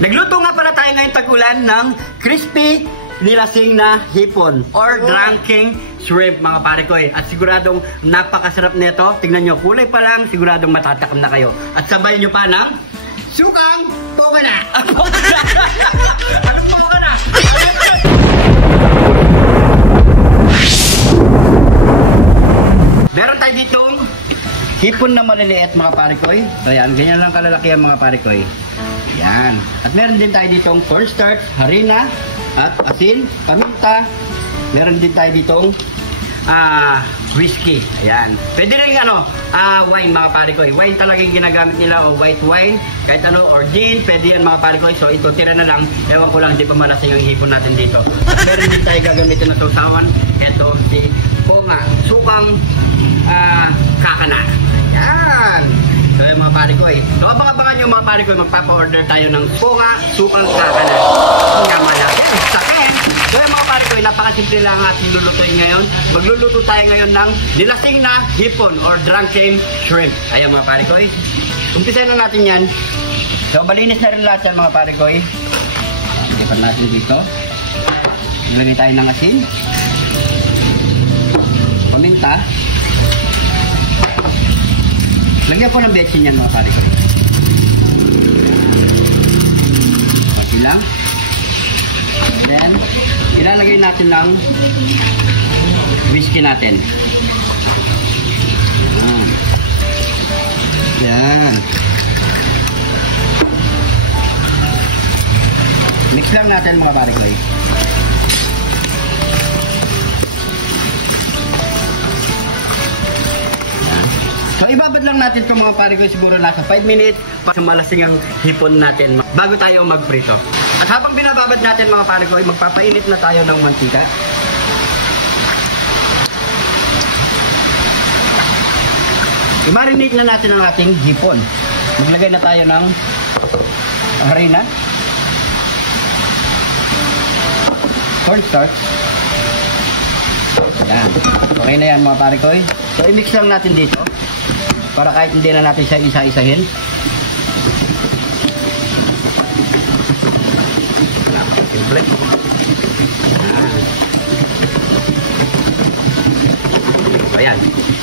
Nagluto nga pala tayo ngayong tag-ulan ng crispy nilasing na hipon or drunken shrimp mga pare ko At siguradong napakasarap nito. Tingnan nyo, kulay pa lang, siguradong matatakam na kayo. At sabay nyo pa ng sukang poka na. Anong poka na? Meron tayo ditong hipon na maliliit mga pare ko So yan, ganyan lang kalalaki ang mga pare ko Yan. At meron din tayo ditong cornstarch, harina, at asin, paminta. Meron din tayo ditong whiskey. Ayan. Pwede rin wine mga pare ko Wine talaga yung ginagamit nila o white wine. Kahit or gin, pwede yan mga pare ko So ito, tira na lang. Ewan ko lang, hindi pa manasa yung hipon natin dito. At meron din tayo gagamitin na sausawan. Ito, si Ponga, sukang kakana. Yan. So yung mga pare ko So abang-abangan nyo mga pare ko magpapa-order tayo ng Ponga, sukang kakana. Ang yaman natin. Sakin. So yung mga pare ko napakasimple lang ang ating lulutuin ngayon. Magluluto tayo ngayon ng nilasing na hipon or drunken shrimp. Ayan mga pare ko Umpisahan na natin yan. So malinis na rin lahat yan mga pare ko Ipan natin dito. Ilagay tayo ng asin, paminta. Lagyan ko ng betsin yan mga pare ko Pati lang. Then, ilalagay natin ng whiskey natin. Yan. Mix lang natin mga pare ko So ibabad lang natin itong mga pare ko siguro nasa 5 minutes para malasing ang hipon natin bago tayo magprito. At habang binababad natin mga pare ko magpapainit na tayo ng mantika. I-marinate na natin ang ating hipon. Maglagay na tayo ng harina, cornstarch. Yan. Okay na yan mga pare ko So i-mix lang natin dito para kahit hindi na natin siya isa-isahin. Simple. Ayan.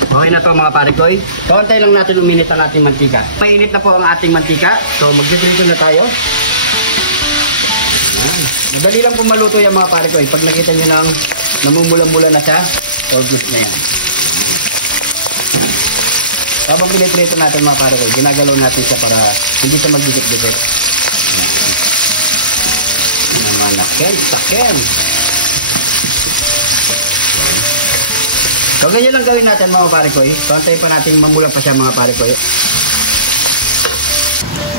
Okay na to mga pare ko So antay lang natin uminit ang ating mantika. Painit na po ang ating mantika. So magdiprito na tayo. Ayan. Madali lang po maluto yan mga pare ko Pag nakita nyo nang namumula-mula na siya, all good na yan. Habang piniprito natin mga pare ko ginagalaw natin siya para hindi siya magdikit-dikit. Naman na saken. So ganyan lang gawin natin mga pare ko So antayin pa natin mamula pa siya mga pare ko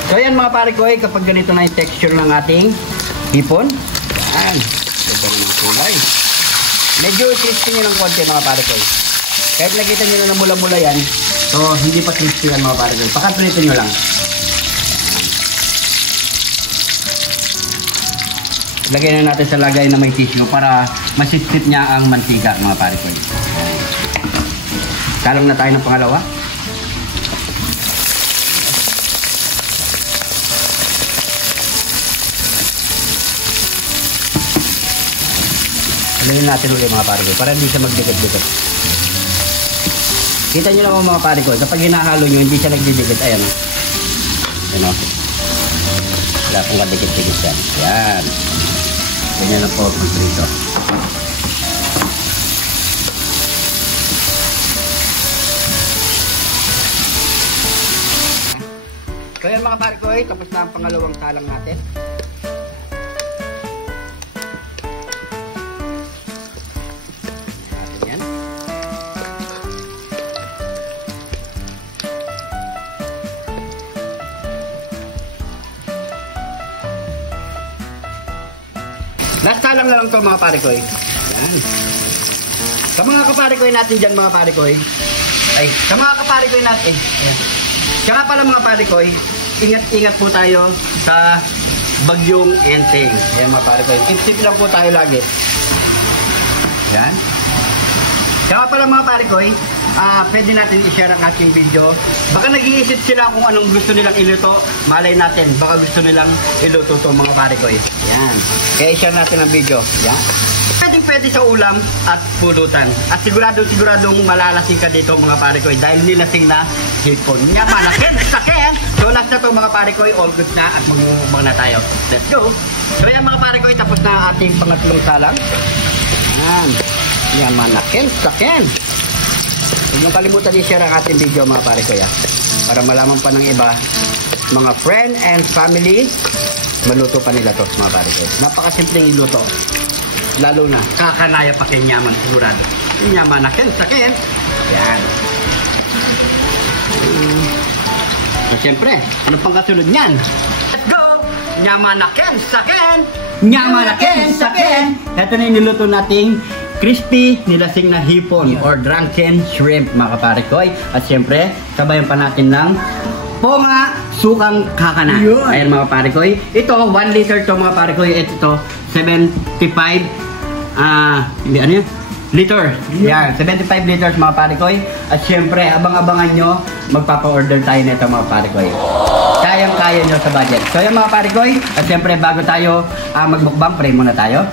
So yan mga pare ko kapag ganito na yung texture ng ating hipon. Yan. Ganda ng kulay. Medyo crispy nyo ng konti mga pare ko Kahit nakita nyo na namula-mula yan So hindi pa crispy yan mga pare ko Pakaprito nyo lang. Lagay na natin sa lagay na may tissue para masipsip niya ang mantika mga pare ko Kalang na tayo ng pangalawa. Lagyan natin ulit mga pare ko para hindi siya magdikit-dikit. Kita nyo lang mga pare ko kapag hinahalo nyo hindi siya nagdidikit. Ayan o. Wala pong kadikit-dikit yan. Ayan. Ganyan lang po magprito. So yan mga pare ko tapos na ang pangalawang salang natin. Last salang na lang to mga pare ko Yan. Sa mga kapare ko natin dyan mga pare ko sa mga kapare ko natin Tsaka pala mga pare ko ingat-ingat po tayo sa bagyong Enteng. Ayan mga pare ko tip lang po tayo lagi. Yan. Tsaka pala mga pare ko pwede natin i-share ang ating video. Baka nag-iisip sila kung anong gusto nilang iluto. Malay natin, baka gusto nilang iluto to mga pare ko. Yan. Kaya i-share natin ang video. Yan. Pwede sa ulam at pulutan. At siguradong malalasing ka dito mga pare ko dahil nilasing na hipon. Nyamanakin, sakin! So last na to mga pare ko, all good na at magmumukbang na tayo. Let's go! So yan mga pare ko, tapos na ating pangatlong salang. Yan. Nyamanakin, sakin! Huwag niyong kalimutan i-share ang ating video mga pare ko para malaman pa ng iba, mga friend and family, maluto pa nila to mga pare ko. Napakasimpleng iluto. Lalo na, kakanaya pa kay Nyaman sigurado. Nyamanakin, sakin! Yan. Siyempre, ano pang kasunod niyan? Let's go! Nyamanakin, sakin! Nyamanakin, sakin! Ito na yung niluto nating crispy nilasing na hipon or drunken shrimp mga kapare ko. At siyempre, sabayan pa natin ng ponga sukang kakana. Ayan mga kapare ko. Ito, 1 liter to mga kapare ko. Ito, 75 hindi ano yun? Liter. Yan, 75 liters mga pare ko. At syempre, abang-abangan nyo, magpapa-order tayo nito mga pare ko. Kayang-kaya nyo sa budget. So yan mga pare ko. At syempre, bago tayo magmukbang, pray muna tayo.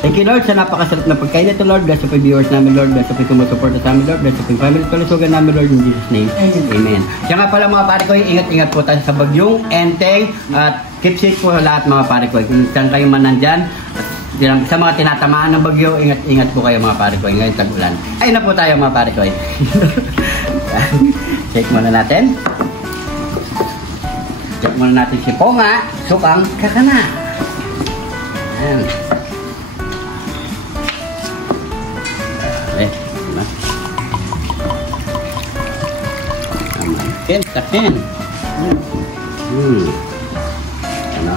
Thank you Lord sa napakasarap na pagkain nito Lord. Bless po viewers namin Lord. Bless po sumusuporta sa amin Lord. Bless po family kalusugan namin Lord in Jesus name. Amen. Kaya nga pala mga pare ko, ingat-ingat po tayo sa bagyong Enteng. At keep safe po lahat mga pare ko. Kung saan kayo man nandyan, sa mga tinatamaan ng bagyo, ingat-ingat po kayo mga pare ko. Ngayon tag-ulan. Ayun na po tayo mga pare ko. Check muna natin. Check muna natin si ponga sukang kakana. Ayan. Sakin. Ano?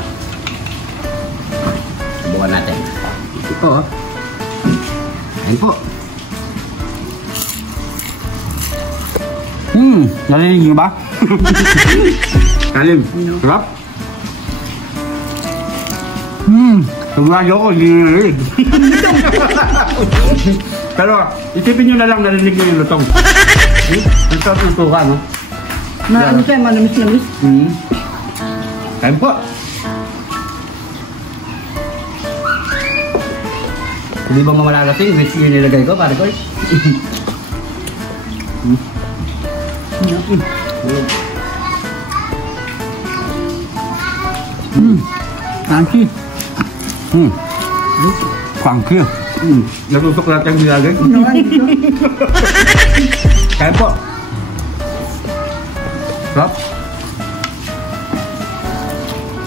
Subukan natin. Ito po. Ayan po. Narinig nyo ba? Kalim. Sarap? Sigurado ako, hindi nyo narinig. Pero, isipin nyo na lang narinig nyo yung lutong. Ito ang tutuka, no? Ano siya, manamis-namis? Kain po. Hindi ba mamalalasing? Whiskey yung nilagay ko, pare ko. Funky. Funky. Natusok lahat yung nilagay. Kain po. Sarap.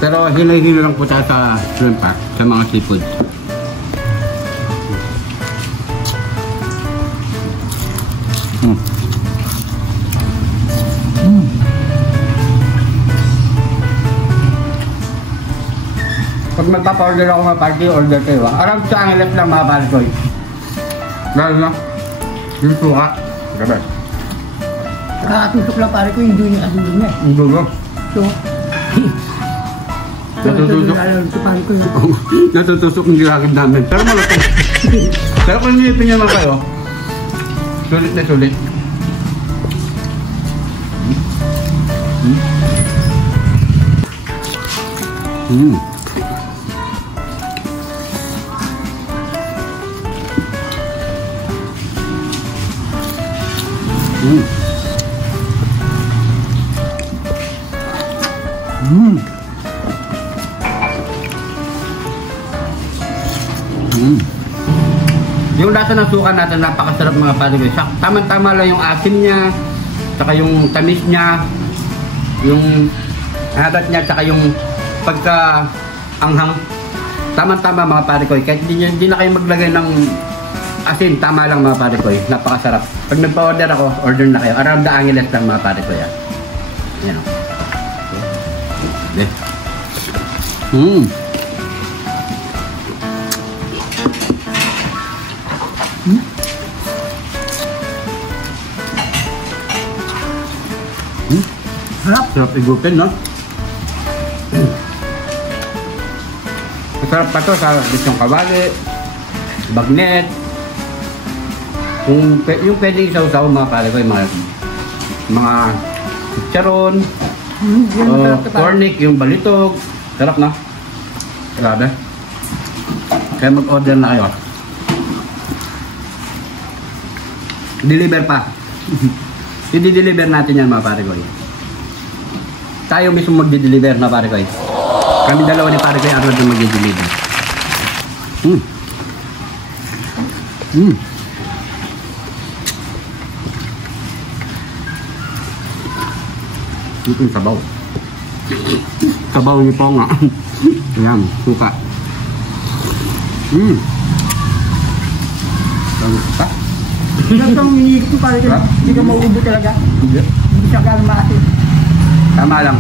Pero hinay-hilo lang po tayo sa shrimp sa mga seafood. Pag magpapa-order ako mga party, order kayo. Around sa Angeles lang mga party ko. Dahil na, yung suka. Gabi. Nakatusok lang pare ko, yung dulo niya asin niya. Yung dulo? So, natutusok. Natutusok yung gilagid namin. Pero malutong. Pero kung nilipin nyo naman kayo, sulit na sulit. Yung lasa ng suka natin, napakasarap mga pare. Tama-tama lang yung asim niya, saka yung tamis niya, yung hadat niya, saka yung pagka-anghang. Tama-tama mga pare ko. Kahit hindi na kayo maglagay ng asin, tama lang mga pare ko. Napakasarap. Pag nagpa-order ako, order na kayo. Around the Angeles lang mga pare ko. Yan o. Sarap igupin, no? Masarap pa to sa bitong kawali, bagnet, Yung pwede isaw-saw mga pare ko, yung mga chicharon, Yun ang sarap to, pare. cornic, yung balitog. Sarap na. Grabe. Kaya mag-order na kayo. Deliver pa. I-deliver natin yan mga pare ko. Tayo mismo magdi-deliver mga pare ko. Kami dalawa ni pare ko yung Arnold yung magdi-deliver. Ito yung sabaw. Sabaw ni Ponga. Ayan, suka. Suka. Ilang kang hinihigot ko pare ko. Sarap. Hindi ka mauubo talaga. Hindi. Hindi siya gano'ng maasin. Tama lang.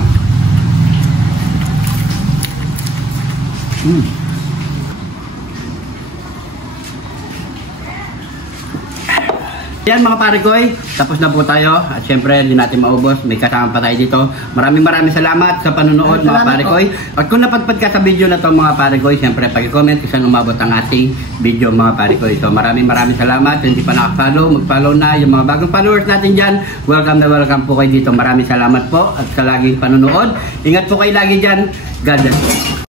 Yan mga pare koy, tapos na po tayo at syempre hindi natin maubos, may kasama pa tayo dito. Maraming salamat sa panonood mga pare koy. At kung napadpad ka sa video na to mga pare koy, syempre pag-comment kung saan umabot ang ating video mga pare koy. So maraming salamat. Kung hindi pa nakapollow, mag-follow na. Yung mga bagong followers natin dyan, welcome na welcome po kayo dito. Maraming salamat po at sa laging panonood. Ingat po kayo lagi dyan. God bless.